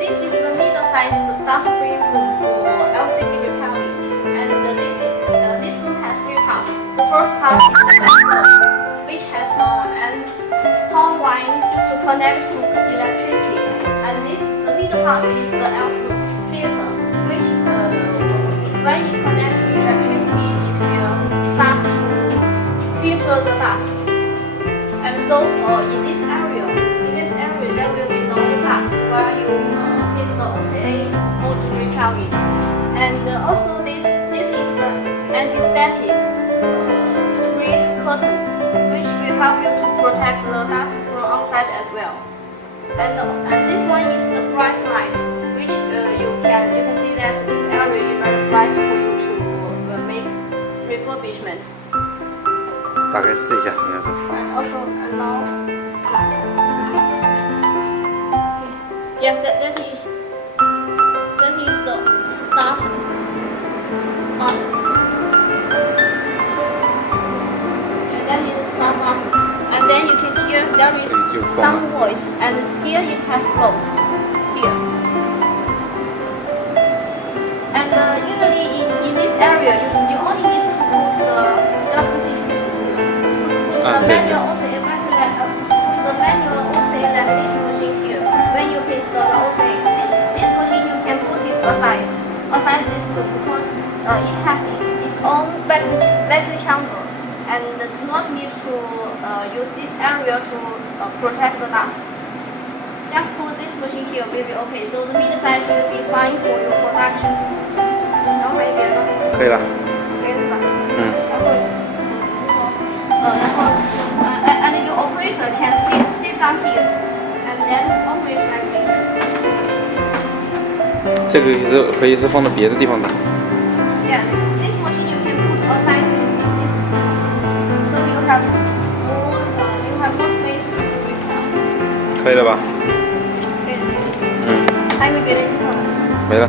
this is the middle-sized dust-free room for LCD repairing, and this room has three parts. The first part is the back door, which has an power line to connect to electricity, and the middle part is the air filter, which when it connects to electricity, it will start to filter the dust. And so in this area there will be no dust while you hit the OCA or to repairing. And also this is the anti-static grid curtain, which will help you to protect the dust from outside as well. And this one is the bright light, which you can see that this area is very bright for you to make refurbishment. 打开试一下，应该是。And also now glass. Yeah, that is the start button. Yeah, that is the start button. And then you can hear there is some voice, and here it has flow. Here. And usually in this area, you only need to put the manual OCA laminating machine here. When you place the OCA, this machine you can put it aside this room, because it has its own vacuum chamber, and do not need to use this area to protect the dust. Just put this machine here will be okay. So the mid size will be fine for your production. 然后一边呢？可以了。可以了是吧？and your operator can sit down here and then operate like this. 这个可以是放到别的地方的。Yeah, this machine you can put aside this, so you have more space to repair. 可以了吧？可以了。还有没别的介绍的？没了。